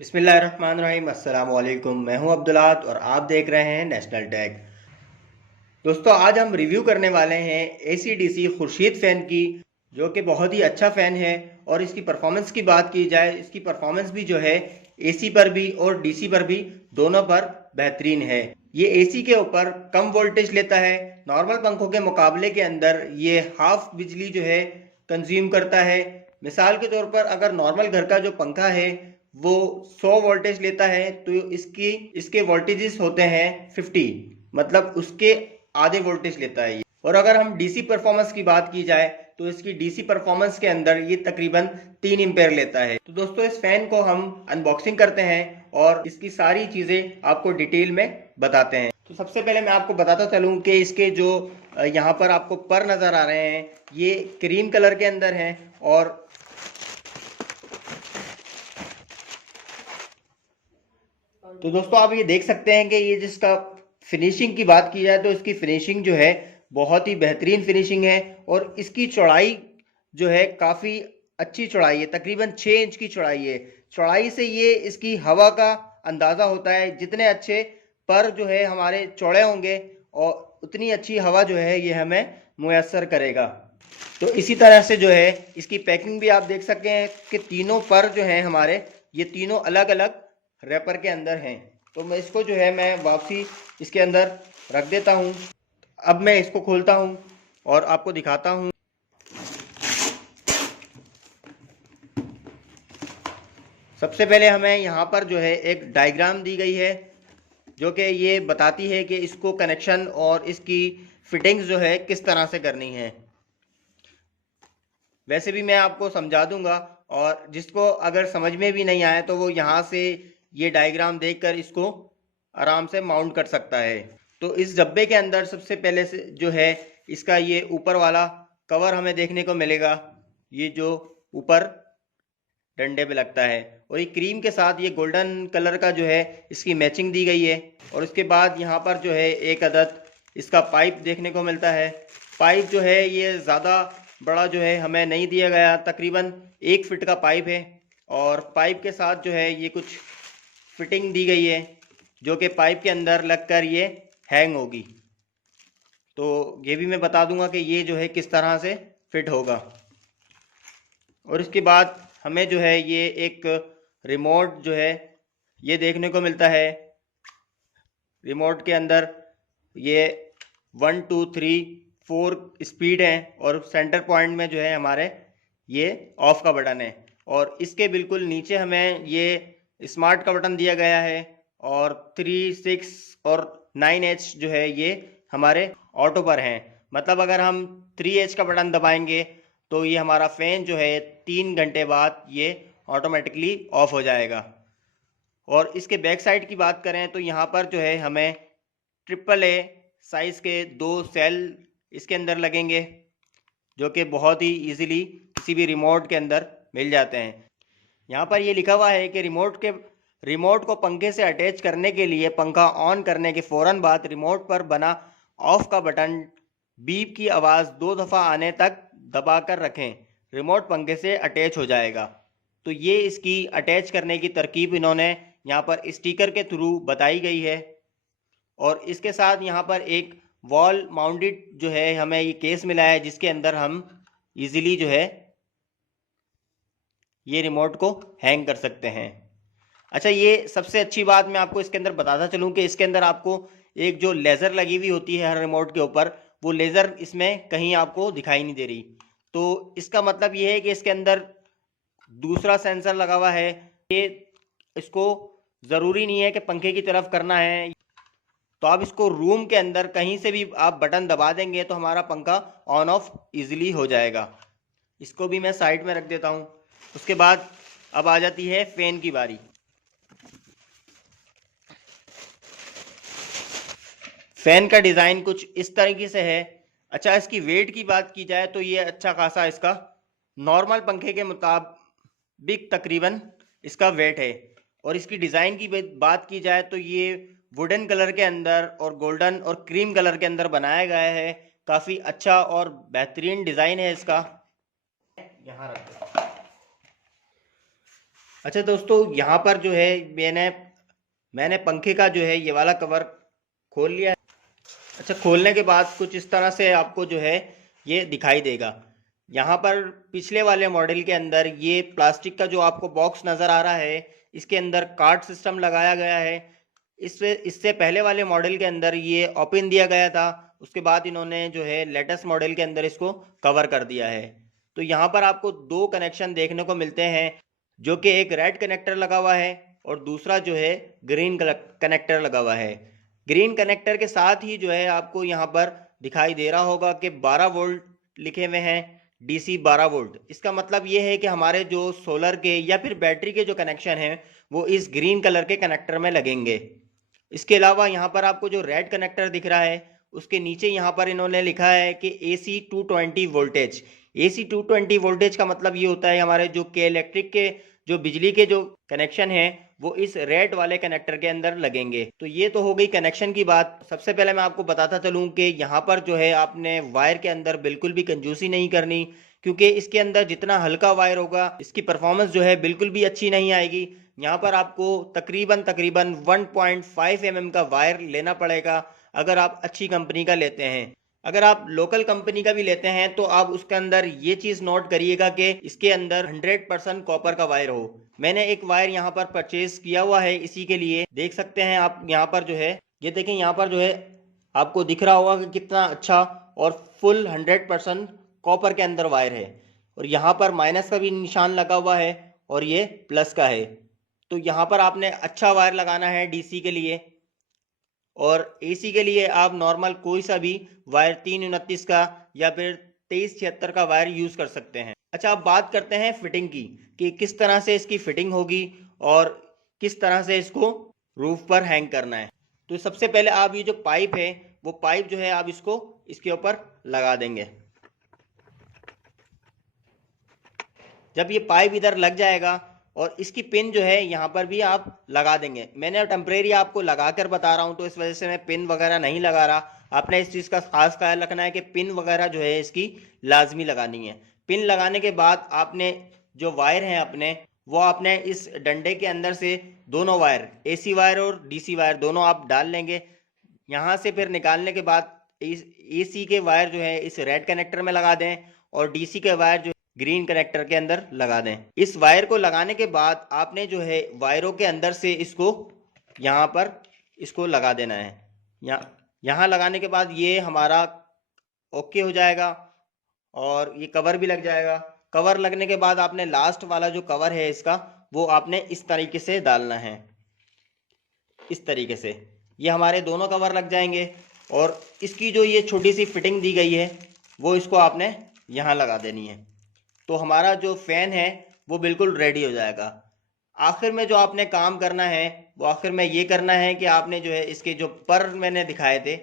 बिस्मिल्लाहिर्रहमानिर्रहीम। अस्सलाम वालेकुम। मैं हूं अब्दुल्लाह और आप देख रहे हैं नेशनल टैग। दोस्तों, आज हम रिव्यू करने वाले हैं ACDC खुर्शीद फ़ैन की, जो कि बहुत ही अच्छा फ़ैन है। और इसकी परफॉर्मेंस की बात की जाए, इसकी परफॉर्मेंस भी जो है AC पर भी और DC पर भी दोनों पर बेहतरीन है। ये AC के ऊपर कम वोल्टेज लेता है। नॉर्मल पंखों के मुकाबले के अंदर ये हाफ बिजली जो है कंज्यूम करता है। मिसाल के तौर पर अगर नॉर्मल घर का जो पंखा है वो 100 वोल्टेज लेता है, तो इसके वोल्टेजेस होते हैं 50, मतलब उसके आधे वोल्टेज लेता है ये। और अगर हम डीसी परफॉर्मेंस की बात की जाए तो इसकी डीसी परफॉर्मेंस के अंदर ये तकरीबन 3 एम्पेयर लेता है। तो दोस्तों, इस फैन को हम अनबॉक्सिंग करते हैं और इसकी सारी चीजें आपको डिटेल में बताते हैं। तो सबसे पहले मैं आपको बताता चलूं कि इसके जो यहाँ पर आपको पर नजर आ रहे हैं, ये क्रीम कलर के अंदर हैं। और तो दोस्तों, आप ये देख सकते हैं कि ये जिसका फिनिशिंग की बात की जाए तो इसकी फिनिशिंग जो है बहुत ही बेहतरीन फिनिशिंग है। और इसकी चौड़ाई जो है काफ़ी अच्छी चौड़ाई है, तकरीबन 6 इंच की चौड़ाई है। चौड़ाई से ये इसकी हवा का अंदाज़ा होता है। जितने अच्छे पर जो है हमारे चौड़े होंगे और उतनी अच्छी हवा जो है ये हमें मुयस्सर करेगा। तो इसी तरह से जो है इसकी पैकिंग भी आप देख सकते हैं कि तीनों पर जो है हमारे, ये तीनों अलग अलग रैपर के अंदर हैं। तो मैं इसको जो है मैं वापसी इसके अंदर रख देता हूँ। अब मैं इसको खोलता हूँ और आपको दिखाता हूँ। सबसे पहले हमें यहाँ पर जो है एक डायग्राम दी गई है, जो कि ये बताती है कि इसको कनेक्शन और इसकी फिटिंग्स जो है किस तरह से करनी है। वैसे भी मैं आपको समझा दूंगा, और जिसको अगर समझ में भी नहीं आया तो वो यहाँ से ये डायग्राम देखकर इसको आराम से माउंट कर सकता है। तो इस डब्बे के अंदर सबसे पहले से जो है इसका ये ऊपर वाला कवर हमें देखने को मिलेगा, ये जो ऊपर डंडे पे लगता है। और ये क्रीम के साथ ये गोल्डन कलर का जो है इसकी मैचिंग दी गई है। और उसके बाद यहाँ पर जो है एक अदद इसका पाइप देखने को मिलता है। पाइप जो है ये ज़्यादा बड़ा जो है हमें नहीं दिया गया, तकरीबन 1 फीट का पाइप है। और पाइप के साथ जो है ये कुछ फिटिंग दी गई है, जो कि पाइप के अंदर लगकर ये हैंग होगी। तो ये भी मैं बता दूंगा कि ये जो है किस तरह से फिट होगा। और इसके बाद हमें जो है ये एक रिमोट जो है ये देखने को मिलता है। रिमोट के अंदर ये 1 2 3 4 स्पीड है, और सेंटर पॉइंट में जो है हमारे ये ऑफ का बटन है। और इसके बिल्कुल नीचे हमें ये स्मार्ट का बटन दिया गया है। और 3 6 और 9H जो है ये हमारे ऑटो पर हैं। मतलब अगर हम 3H का बटन दबाएंगे तो ये हमारा फ़ैन जो है 3 घंटे बाद ये ऑटोमेटिकली ऑफ हो जाएगा। और इसके बैक साइड की बात करें तो यहाँ पर जो है हमें AAA साइज़ के 2 सेल इसके अंदर लगेंगे, जो कि बहुत ही इजीली किसी भी रिमोट के अंदर मिल जाते हैं। यहाँ पर ये लिखा हुआ है कि रिमोट को पंखे से अटैच करने के लिए पंखा ऑन करने के फ़ौरन बाद रिमोट पर बना ऑफ का बटन बीप की आवाज़ 2 दफ़ा आने तक दबा कर रखें, रिमोट पंखे से अटैच हो जाएगा। तो ये इसकी अटैच करने की तरकीब इन्होंने यहाँ पर स्टिकर के थ्रू बताई गई है। और इसके साथ यहाँ पर एक वॉल माउंटेड जो है हमें ये केस मिला है, जिसके अंदर हम इजीली जो है ये रिमोट को हैंग कर सकते हैं। अच्छा, ये सबसे अच्छी बात मैं आपको इसके अंदर बताता चलूँ कि इसके अंदर आपको एक जो लेज़र लगी हुई होती है हर रिमोट के ऊपर, वो लेज़र इसमें कहीं आपको दिखाई नहीं दे रही। तो इसका मतलब ये है कि इसके अंदर दूसरा सेंसर लगा हुआ है। ये इसको ज़रूरी नहीं है कि पंखे की तरफ करना है। तो आप इसको रूम के अंदर कहीं से भी आप बटन दबा देंगे तो हमारा पंखा ऑन ऑफ इजीली हो जाएगा। इसको भी मैं साइड में रख देता हूँ। उसके बाद अब आ जाती है फ़ैन की बारी। फ़ैन का डिज़ाइन कुछ इस तरीके से है। अच्छा, इसकी वेट की बात की जाए तो ये अच्छा खासा इसका नॉर्मल पंखे के मुताबिक तकरीबन इसका वेट है। और इसकी डिज़ाइन की बात की जाए तो ये वुडन कलर के अंदर और गोल्डन और क्रीम कलर के अंदर बनाया गया है। काफ़ी अच्छा और बेहतरीन डिज़ाइन है इसका। यहाँ रख दो। अच्छा दोस्तों, यहाँ पर जो है मैंने मैंने पंखे का जो है ये वाला कवर खोल लिया है। अच्छा, खोलने के बाद कुछ इस तरह से आपको जो है ये दिखाई देगा। यहाँ पर पिछले वाले मॉडल के अंदर ये प्लास्टिक का जो आपको बॉक्स नज़र आ रहा है, इसके अंदर कार्ड सिस्टम लगाया गया है। इससे इससे पहले वाले मॉडल के अंदर ये ओपन दिया गया था, उसके बाद इन्होंने जो है लेटेस्ट मॉडल के अंदर इसको कवर कर दिया है। तो यहाँ पर आपको दो कनेक्शन देखने को मिलते हैं, जो कि एक रेड कनेक्टर लगा हुआ है और दूसरा जो है ग्रीन कनेक्टर लगा हुआ है। ग्रीन कनेक्टर के साथ ही जो है आपको यहाँ पर दिखाई दे रहा होगा कि 12 वोल्ट लिखे हुए हैं, डीसी 12 वोल्ट। इसका मतलब ये है कि हमारे जो सोलर के या फिर बैटरी के जो कनेक्शन हैं वो इस ग्रीन कलर के कनेक्टर में लगेंगे। इसके अलावा यहाँ पर आपको जो रेड कनेक्टर दिख रहा है उसके नीचे यहाँ पर इन्होंने लिखा है कि AC 220 वोल्टेज। AC 220 वोल्टेज का मतलब ये होता है हमारे जो के इलेक्ट्रिक के जो बिजली के जो कनेक्शन हैं वो इस रेड वाले कनेक्टर के अंदर लगेंगे। तो ये तो हो गई कनेक्शन की बात। सबसे पहले मैं आपको बताता चलूँ कि यहाँ पर जो है आपने वायर के अंदर बिल्कुल भी कंजूसी नहीं करनी, क्योंकि इसके अंदर जितना हल्का वायर होगा इसकी परफॉर्मेंस जो है बिल्कुल भी अच्छी नहीं आएगी। यहाँ पर आपको तकरीबन 1.5 mm का वायर लेना पड़ेगा अगर आप अच्छी कंपनी का लेते हैं। अगर आप लोकल कंपनी का भी लेते हैं तो आप उसके अंदर ये चीज़ नोट करिएगा कि इसके अंदर 100% कॉपर का वायर हो। मैंने एक वायर यहाँ पर परचेज किया हुआ है इसी के लिए, देख सकते हैं आप यहाँ पर जो है, ये देखें यहाँ पर जो है आपको दिख रहा होगा कि कितना अच्छा और फुल 100% कॉपर के अंदर वायर है। और यहाँ पर माइनस का भी निशान लगा हुआ है और ये प्लस का है। तो यहाँ पर आपने अच्छा वायर लगाना है डीसी के लिए, और एसी के लिए आप नॉर्मल कोई सा भी वायर 329 का या फिर 2376 का वायर यूज कर सकते हैं। अच्छा, अब बात करते हैं फिटिंग की कि किस तरह से इसकी फिटिंग होगी और किस तरह से इसको रूफ पर हैंग करना है। तो सबसे पहले आप ये जो पाइप है वो पाइप जो है आप इसको इसके ऊपर लगा देंगे। जब ये पाइप इधर लग जाएगा और इसकी पिन जो है यहाँ पर भी आप लगा देंगे। मैंने टेम्परेरी आपको लगा कर बता रहा हूँ तो इस वजह से मैं पिन वगैरह नहीं लगा रहा। आपने इस चीज़ का खास ख्याल रखना है कि पिन वगैरह जो है इसकी लाजमी लगानी है। पिन लगाने के बाद आपने जो वायर हैं अपने, वो आपने इस डंडे के अंदर से दोनों वायर AC वायर और DC वायर दोनों आप डाल लेंगे। यहाँ से फिर निकालने के बाद इस AC के वायर जो है इस रेड कनेक्टर में लगा दें और DC के वायर जो ग्रीन कनेक्टर के अंदर लगा दें। इस वायर को लगाने के बाद आपने जो है वायरों के अंदर से इसको यहाँ पर इसको लगा देना है। यहाँ लगाने के बाद ये हमारा ओके हो जाएगा और ये कवर भी लग जाएगा। कवर लगने के बाद आपने लास्ट वाला जो कवर है इसका वो आपने इस तरीके से डालना है। इस तरीके से ये हमारे दोनों कवर लग जाएंगे और इसकी जो ये छोटी सी फिटिंग दी गई है वो इसको आपने यहाँ लगा देनी है। तो हमारा जो फ़ैन है वो बिल्कुल रेडी हो जाएगा। आखिर में जो आपने काम करना है वो आखिर में ये करना है कि आपने जो है इसके जो पर मैंने दिखाए थे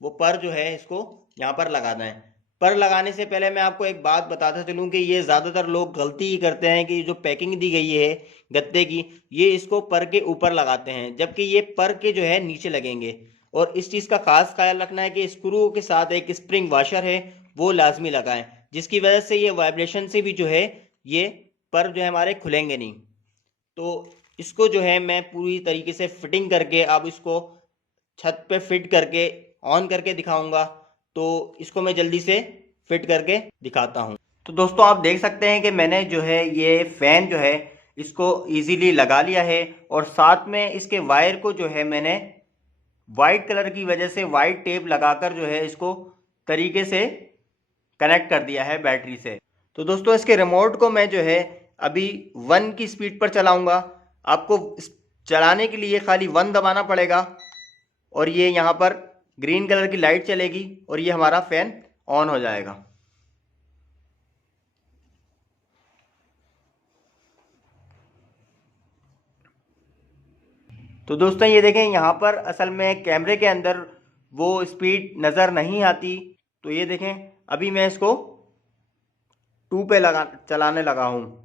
वो पर जो है इसको यहाँ पर लगाना है। पर लगाने से पहले मैं आपको एक बात बताता चलूँ कि ये ज़्यादातर लोग गलती ही करते हैं कि जो पैकिंग दी गई है गत्ते की, ये इसको पर के ऊपर लगाते हैं, जबकि ये पर के जो है नीचे लगेंगे। और इस चीज़ का खास ख्याल रखना है कि स्क्रू के साथ एक स्प्रिंग वाशर है वो लाजमी लगाएं, जिसकी वजह से ये वाइब्रेशन से भी जो है ये पर जो है हमारे खुलेंगे नहीं। तो इसको जो है मैं पूरी तरीके से फिटिंग करके अब इसको छत पे फिट करके ऑन करके दिखाऊंगा। तो इसको मैं जल्दी से फिट करके दिखाता हूँ। तो दोस्तों आप देख सकते हैं कि मैंने जो है ये फ़ैन जो है इसको इजीली लगा लिया है और साथ में इसके वायर को जो है मैंने वाइट कलर की वजह से वाइट टेप लगाकर जो है इसको तरीके से कनेक्ट कर दिया है बैटरी से। तो दोस्तों इसके रिमोट को मैं जो है अभी 1 की स्पीड पर चलाऊंगा। आपको चलाने के लिए खाली 1 दबाना पड़ेगा और ये यहाँ पर ग्रीन कलर की लाइट चलेगी और ये हमारा फ़ैन ऑन हो जाएगा। तो दोस्तों ये देखें यहाँ पर असल में कैमरे के अंदर वो स्पीड नज़र नहीं आती। तो ये देखें अभी मैं इसको 2 पे चलाने लगा हूँ।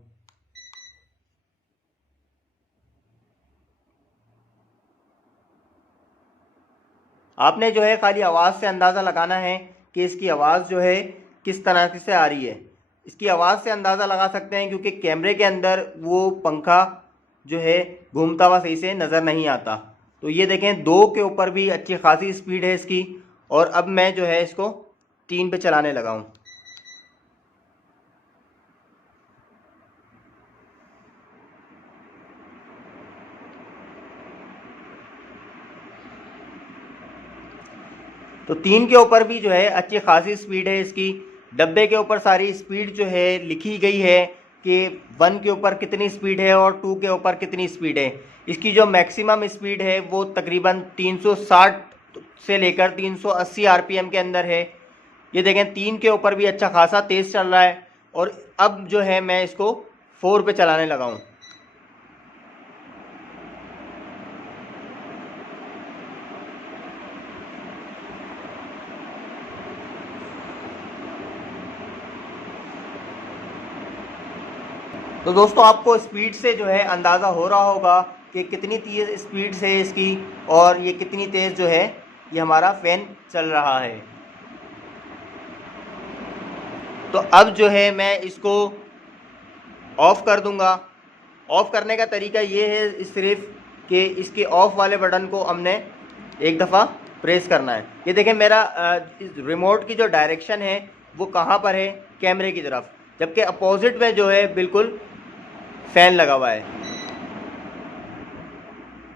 आपने जो है खाली आवाज़ से अंदाज़ा लगाना है कि इसकी आवाज़ जो है किस तरह से आ रही है। इसकी आवाज़ से अंदाज़ा लगा सकते हैं क्योंकि कैमरे के अंदर वो पंखा जो है घूमता हुआ सही से नज़र नहीं आता। तो ये देखें 2 के ऊपर भी अच्छी खासी स्पीड है इसकी। और अब मैं जो है इसको 3 पे चलाने लगा हूँ। तो 3 के ऊपर भी जो है अच्छी खासी स्पीड है इसकी। डब्बे के ऊपर सारी स्पीड जो है लिखी गई है कि 1 के ऊपर कितनी स्पीड है और 2 के ऊपर कितनी स्पीड है। इसकी जो मैक्सिमम स्पीड है वो तकरीबन 360 से लेकर 380 आरपीएम के अंदर है। ये देखें 3 के ऊपर भी अच्छा खासा तेज़ चल रहा है। और अब जो है मैं इसको 4 पे चलाने लगा हूँ। तो दोस्तों आपको स्पीड से जो है अंदाज़ा हो रहा होगा कि कितनी तेज़ स्पीड से इसकी और ये कितनी तेज़ जो है ये हमारा फ़ैन चल रहा है। तो अब जो है मैं इसको ऑफ़ कर दूंगा। ऑफ़ करने का तरीका ये है सिर्फ कि इसके ऑफ़ वाले बटन को हमने एक दफ़ा प्रेस करना है। ये देखें मेरा इस रिमोट की जो डायरेक्शन है वो कहाँ पर है, कैमरे की तरफ, जबकि अपोजिट में जो है बिल्कुल फ़ैन लगा हुआ है।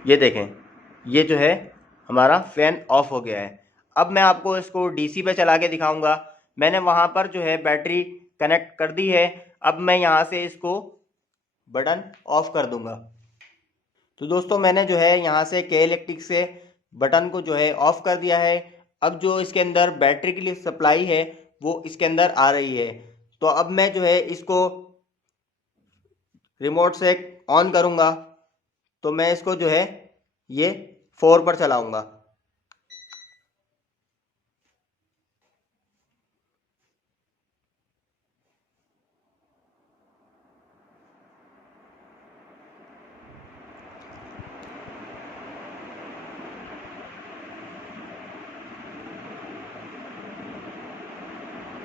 ये देखें ये जो है हमारा फ़ैन ऑफ हो गया है। अब मैं आपको इसको डीसी पे चला के दिखाऊंगा। मैंने वहाँ पर जो है बैटरी कनेक्ट कर दी है। अब मैं यहाँ से इसको बटन ऑफ कर दूंगा। तो दोस्तों मैंने जो है यहाँ से के इलेक्ट्रिक से बटन को जो है ऑफ कर दिया है। अब जो इसके अंदर बैटरी के लिए सप्लाई है वो इसके अंदर आ रही है। तो अब मैं जो है इसको रिमोट से ऑन करूँगा। तो मैं इसको जो है ये 4 पर चलाऊँगा।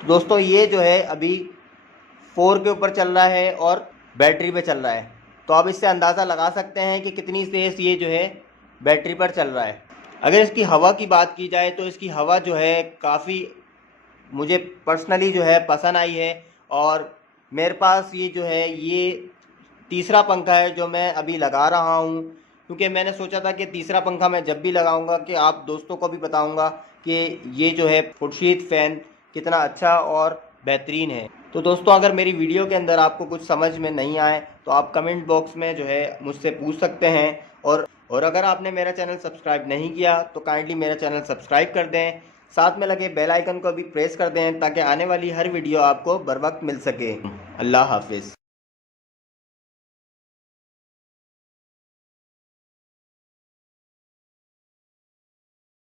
दोस्तों ये जो है अभी 4 के ऊपर चल रहा है और बैटरी पे चल रहा है। तो आप इससे अंदाज़ा लगा सकते हैं कि कितनी तेज़ ये जो है बैटरी पर चल रहा है। अगर इसकी हवा की बात की जाए तो इसकी हवा जो है काफ़ी मुझे पर्सनली जो है पसंद आई है। और मेरे पास ये जो है ये तीसरा पंखा है जो मैं अभी लगा रहा हूँ, क्योंकि मैंने सोचा था कि तीसरा पंखा मैं जब भी लगाऊंगा कि आप दोस्तों को भी बताऊंगा कि ये जो है खुर्शीद फ़ैन कितना अच्छा और बेहतरीन है। तो दोस्तों अगर मेरी वीडियो के अंदर आपको कुछ समझ में नहीं आए तो आप कमेंट बॉक्स में जो है मुझसे पूछ सकते हैं। और अगर आपने मेरा चैनल सब्सक्राइब नहीं किया तो काइंडली मेरा चैनल सब्सक्राइब कर दें। साथ में लगे बेल आइकन को भी प्रेस कर दें ताकि आने वाली हर वीडियो आपको बर वक्त मिल सके। अल्लाह हाफिज़।